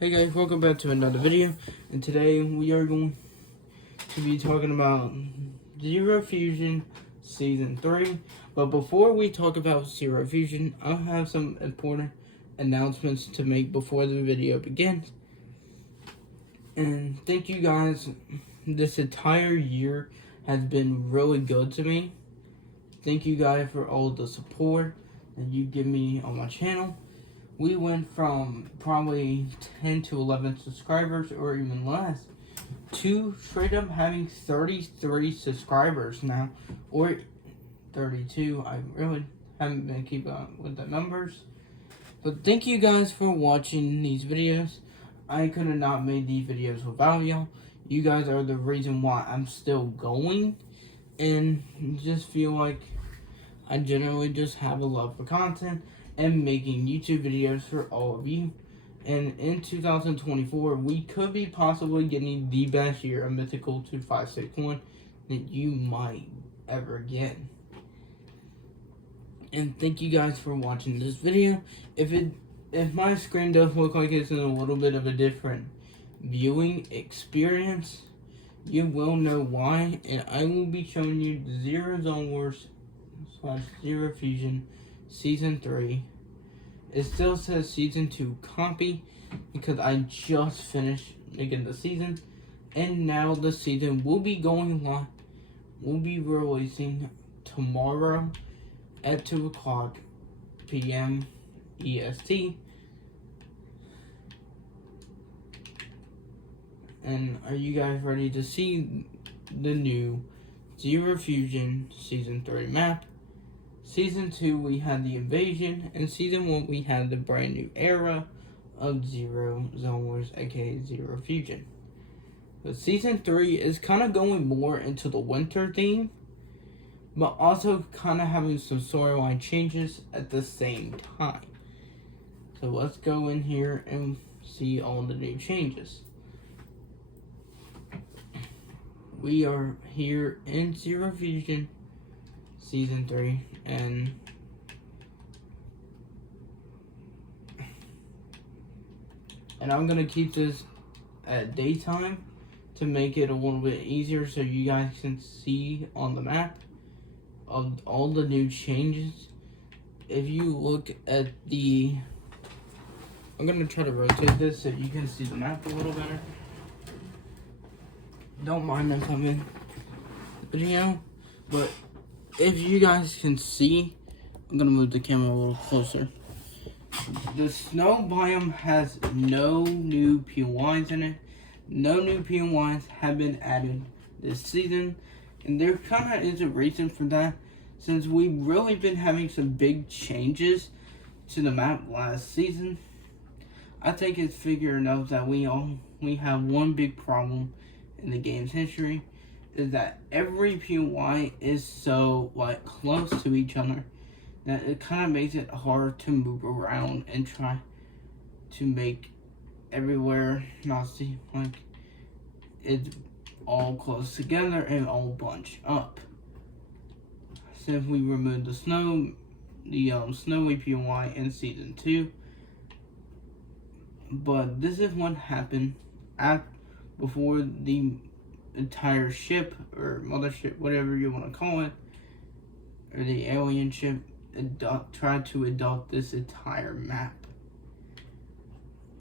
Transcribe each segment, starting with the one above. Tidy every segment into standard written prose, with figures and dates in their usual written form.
Hey guys, welcome back to another video, and today we are going to be talking about Zero Fusion Season 3. But before we talk about Zero Fusion, I'll have some important announcements to make before the video begins. And thank you guys, this entire year has been really good to me. Thank you guys for all the support that you give me on my channel. We went from probably 10 to 11 subscribers or even less to straight up having 33 subscribers now, or 32. I really haven't been keeping up with the numbers. But thank you guys for watching these videos. I could have not made these videos without y'all. You guys are the reason why I'm still going, and just feel like I generally just have a love for content and making YouTube videos for all of you. And in 2024, we could be possibly getting the best year of Mythical 2561 that you might ever get. And thank you guys for watching this video. If my screen does look like it's in a little bit of a different viewing experience, you will know why. And I will be showing you Zero Zone Wars / Zero Fusion Season 3. It still says Season 2 copy because I just finished making the season, and now the season will be going live. We'll be releasing tomorrow at 2:00 p.m. EST. And are you guys ready to see the new Zero Fusion Season 3 map? Season 2, we had the invasion, and Season 1, we had the brand new era of Zero Zone Wars, aka Zero Fusion. But Season 3 is kind of going more into the winter theme, but also kind of having some storyline changes at the same time. So let's go in here and see all the new changes. We are here in Zero Fusion Season 3, and I'm gonna keep this at daytime to make it a little bit easier so you guys can see on the map of all the new changes. If you look at the, I'm gonna try to rotate this so you can see the map a little better. Don't mind if I'm in the video, but if you guys can see, I'm gonna move the camera a little closer. The snow biome has no new POIs in it. No new POIs have been added this season, and there kind of is a reason for that, since we've really been having some big changes to the map last season. I think it's figure enough that we have one big problem in the game's history, is that every POI is so close to each other that it kind of makes it hard to move around and try to make everywhere not seem like it's all close together and all bunched up. Since we removed the snowy POI in Season 2, but this is what happened before the entire ship or mothership, whatever you want to call it, or the alien ship, tried to adopt this entire map,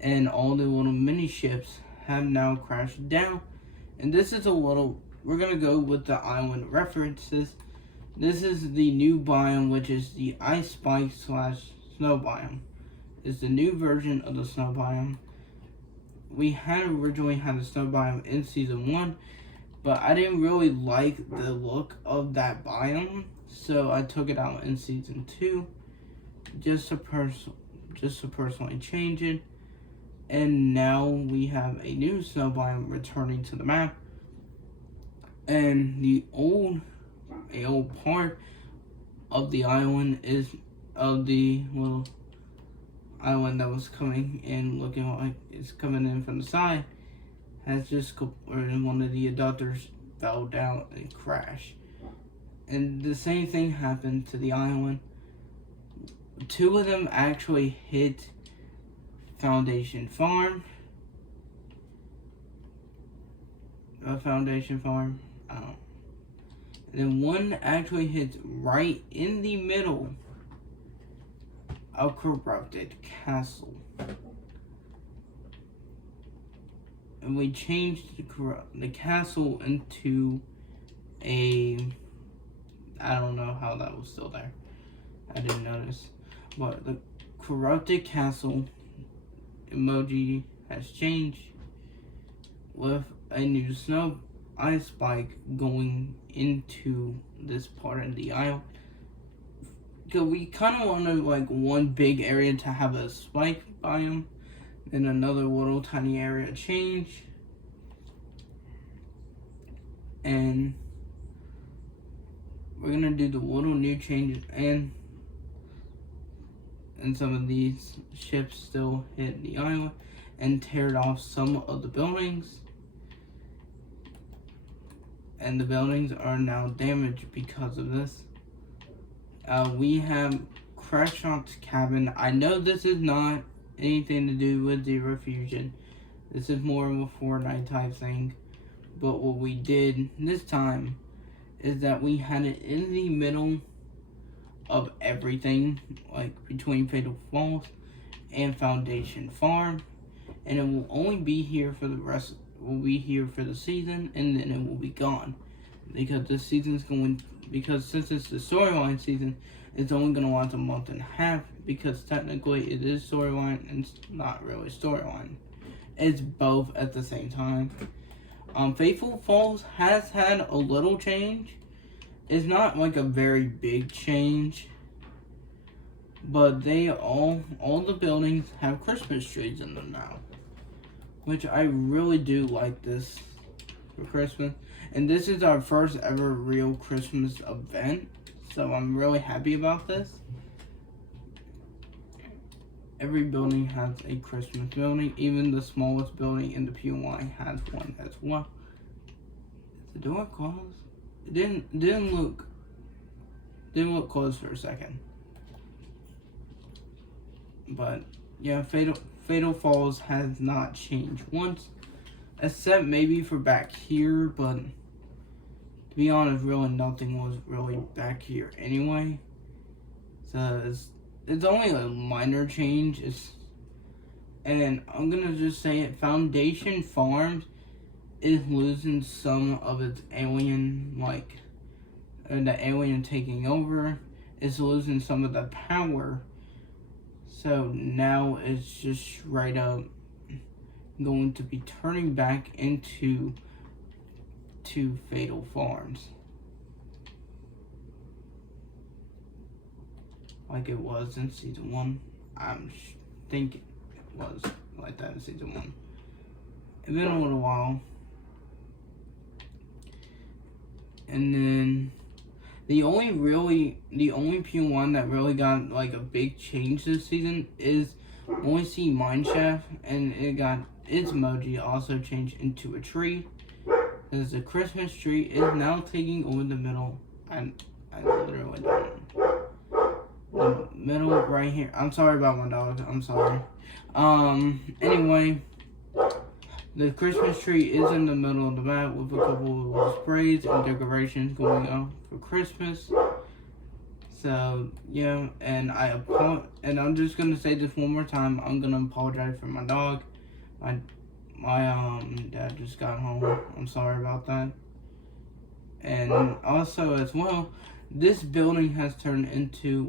and all the little mini ships have now crashed down. And this is we're gonna go with the island references. This is the new biome, which is the ice spike / snow biome. It's the new version of the snow biome. We had originally had the snow biome in Season 1, but I didn't really like the look of that biome, so I took it out in Season 2 just to personally change it. And now we have a new snow biome returning to the map, and the old part of the island is of the little island that was coming in, looking like it's coming in from the side, has just, or one of the adapters fell down and crashed. And the same thing happened to the island. Two of them actually hit Foundation Farm, foundation farm. And then one actually hits right in the middle of Corrupted Castle. And we changed the castle into a... I don't know how that was still there. I didn't notice. But the Corrupted Castle emoji has changed with a new snow ice spike going into this part of the isle. Because we kind of wanted like one big area to have a spike biome, then another little tiny area change, and we're gonna do the little new changes, and some of these ships still hit the island and teared off some of the buildings. And the buildings are now damaged because of this. We have Crashot's cabin. I know this is not anything to do with Zero Fusion. This is more of a Fortnite type thing. But what we did this time is that we had it in the middle of everything, like between Fatal Falls and Foundation Farm. And it will only be here for the rest, will be here for the season, and then it will be gone. Because this season's going, because since it's the storyline season, it's only going to last a month and a half, because technically it is storyline and it's not really storyline. It's both at the same time. Fateful Falls has had a little change. It's not like a very big change, but they all the buildings have Christmas trees in them now, which I really do like this for Christmas. And this is our first ever real Christmas event, so I'm really happy about this. Every building has a Christmas building. Even the smallest building in the POI has one as well. Is the door closed? It didn't look closed for a second. But yeah, Fatal Falls has not changed once, except maybe for back here. But to be honest, really nothing was really back here anyway. So it's only a minor change. And I'm gonna just say it. Foundation Farms is losing some of its alien, the alien taking over. It's losing some of the power. So now it's just straight up going to be turning back into Fatal Farms, like it was in season 1. I'm thinking it was like that in season 1. It's been a little while. And then the only P1 that really got like a big change this season is when we see Mineshaft, and it got its emoji also changed into a tree. Because the Christmas tree is now taking over the middle. I literally don't know. The middle right here. I'm sorry about my dog. I'm sorry. Anyway, the Christmas tree is in the middle of the map with a couple of sprays and decorations going on for Christmas. So yeah, and I'm just gonna say this one more time. I'm gonna apologize for my dog. My dad just got home. I'm sorry about that. And also as well, this building has turned into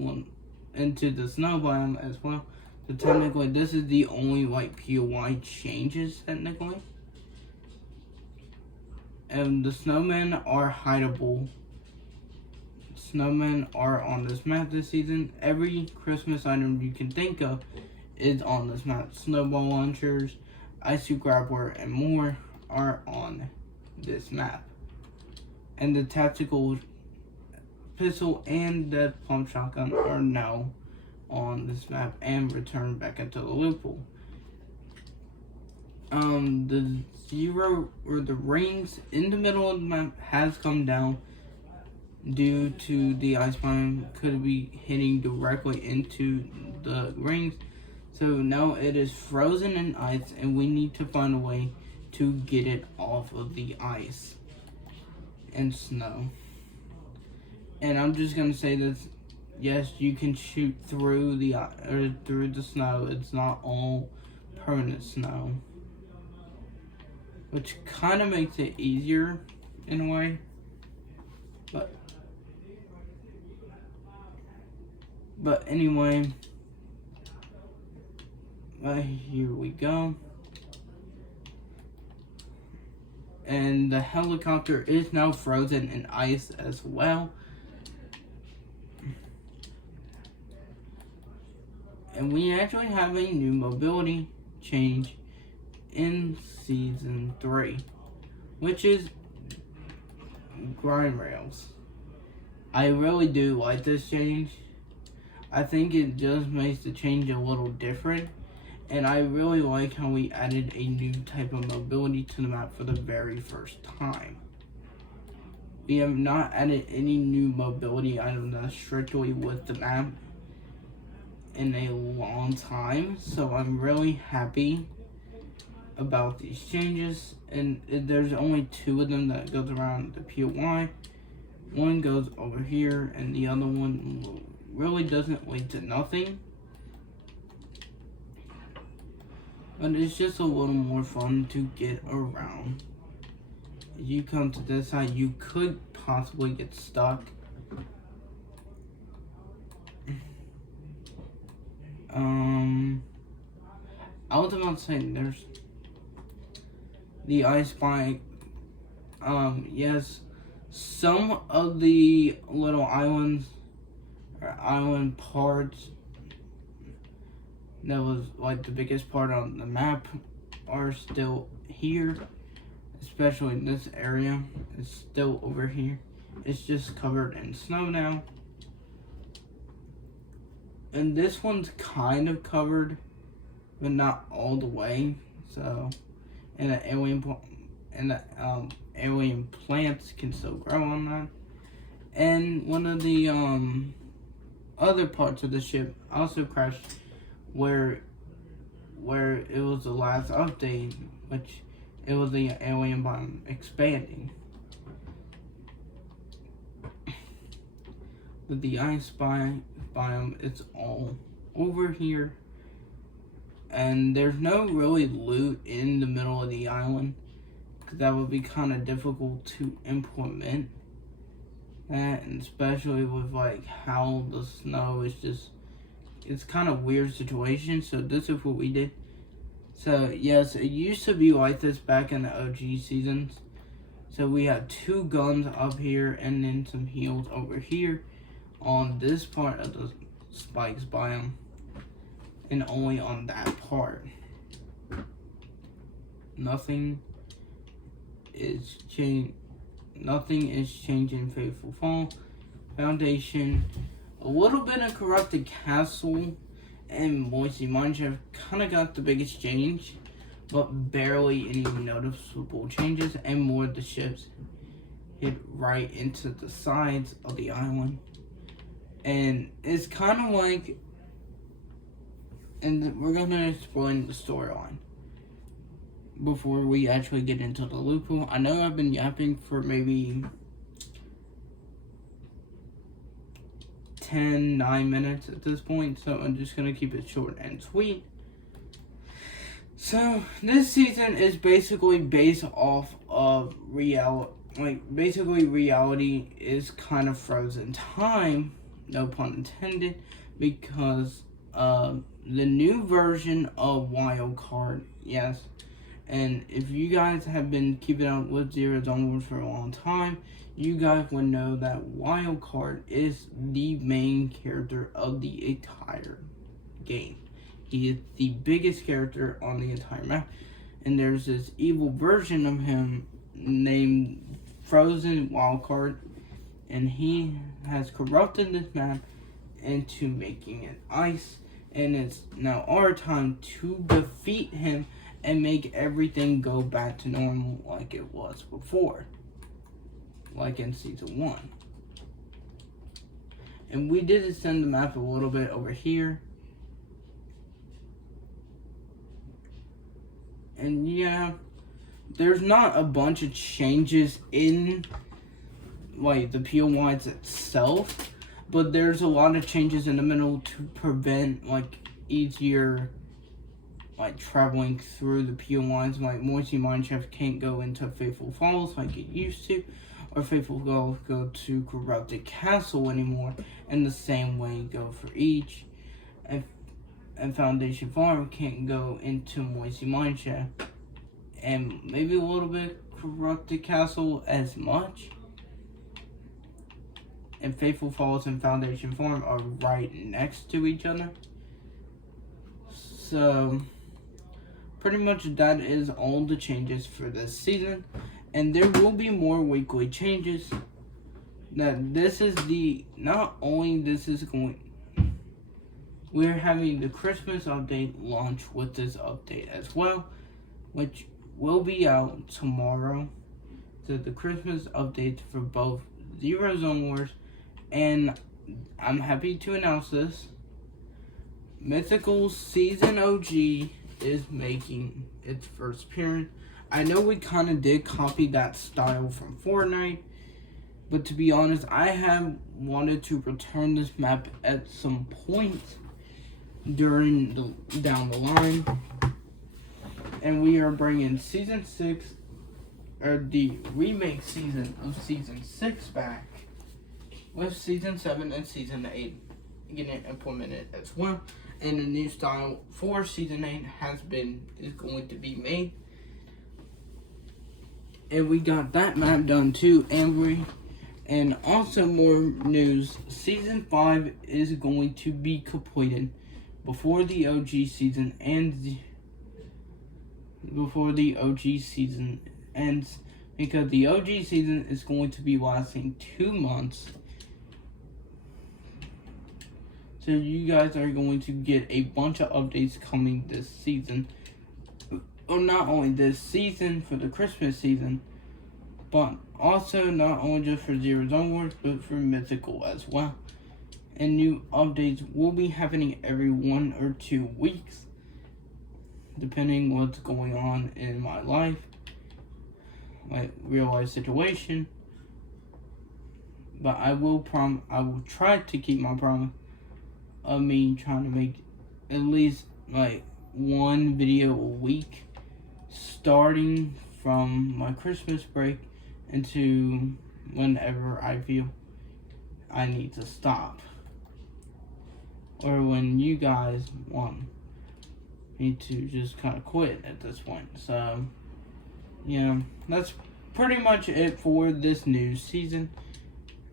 the snow biome as well. So technically, this is the only POI changes technically. And the snowmen are hideable. Snowmen are on this map this season. Every Christmas item you can think of is on this map. Snowball launchers, ice grappler, and more are on this map. And the tactical pistol and the pump shotgun are now on this map and return back into the loophole. The zero or the rings in the middle of the map has come down due to the ice biome could be hitting directly into the rings. So now it is frozen in ice, and we need to find a way to get it off of the ice and snow. And I'm just gonna say this: yes, you can shoot through the snow. It's not all permanent snow, which kind of makes it easier in a way. But anyway, here we go. And the helicopter is now frozen in ice as well. And we actually have a new mobility change in Season 3, which is grind rails. I really do like this change. I think it just makes the change a little different. And I really like how we added a new type of mobility to the map for the very first time. We have not added any new mobility items that are strictly with the map in a long time. So I'm really happy about these changes. And there's only 2 of them that goes around the POI. One goes over here and the other one really doesn't lead to nothing. But it's just a little more fun to get around. If you come to this side, you could possibly get stuck. I was about to say there's the ice bike. Yes, some of the little islands or island parts that was like the biggest part on the map are still here, especially in this area. It's still over here. It's just covered in snow now. And this one's kind of covered, but not all the way. So, and the alien plants can still grow on that. And one of the other parts of the ship also crashed, where it was the last update, which it was the alien biome expanding. With the ice biome, it's all over here. And there's no really loot in the middle of the island, because that would be kind of difficult to implement that, and especially with like how the snow is just, it's kind of weird situation. So this is what we did. So yes, it used to be like this back in the OG seasons. So we have 2 guns up here and then some heals over here on this part of the spikes biome, and only on that part. Nothing is changing Fateful Fall. Foundation, a little bit of Corrupted Castle and Moisty Mineshaft kind of got the biggest change, but barely any noticeable changes, and more of the ships hit right into the sides of the island. And it's kind of like, and we're going to explain the storyline before we actually get into the loophole. I know I've been yapping for maybe 9 minutes at this point, so I'm just going to keep it short and sweet. So, this season is basically based off of reality. Like, basically reality is kind of frozen time, no pun intended, because the new version of Wildcard, yes. And if you guys have been keeping up with Zero Dawn Wars for a long time, you guys would know that Wildcard is the main character of the entire game. He is the biggest character on the entire map. And there's this evil version of him named Frozen Wildcard. And he has corrupted this map into making it ice. And it's now our time to defeat him and make everything go back to normal like it was before. Like in Season 1. And we did extend the map a little bit over here. And yeah, there's not a bunch of changes in like the POIs itself, but there's a lot of changes in the middle to prevent like easier like traveling through the POIs. Like Moisty Mineshaft can't go into Fateful Falls like it used to, or Fateful Falls go to Corrupted Castle anymore, and the same way go for each. And Foundation Farm can't go into Moisty Mineshaft, and maybe a little bit Corrupted Castle as much. And Fateful Falls and Foundation Farm are right next to each other. So pretty much that is all the changes for this season. And there will be more weekly changes. That this is the, not only this is going, we're having the Christmas update launch with this update as well, which will be out tomorrow. So the Christmas updates for both Zero Zone Wars, and I'm happy to announce this, Mythical Season OG is making its first appearance. I know we kind of did copy that style from Fortnite, but to be honest, I have wanted to return this map at some point down the line, and we are bringing Season 6, or the remake season of Season 6 back, with Season 7 and Season 8 getting implemented as well. And a new style for Season 8 is going to be made. And we got that map done too, and also more news, Season 5 is going to be completed before the OG season before the OG season ends, because the OG season is going to be lasting 2 months. So you guys are going to get a bunch of updates coming this season. Or not only this season for the Christmas season, but also not only just for Zero Zone Wars, but for Mythical as well. And new updates will be happening every 1 or 2 weeks, depending what's going on in my life, like real life situation. But I will try to keep my promise of me trying to make at least like 1 video a week, starting from my Christmas break into whenever I feel I need to stop, or when you guys want me to just kind of quit at this point. So yeah, that's pretty much it for this new season.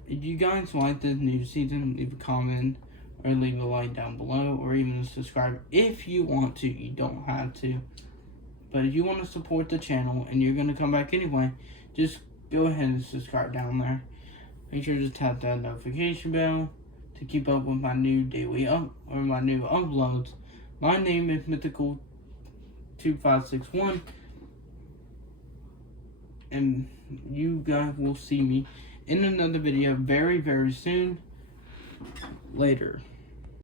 If you guys like this new season, leave a comment or leave a like down below, or even subscribe if you want to. You don't have to, but if you want to support the channel and you're going to come back anyway, just go ahead and subscribe down there. Make sure to tap that notification bell to keep up with my new daily my new uploads. My name is Mythical2561, and you guys will see me in another video very, very soon. Later.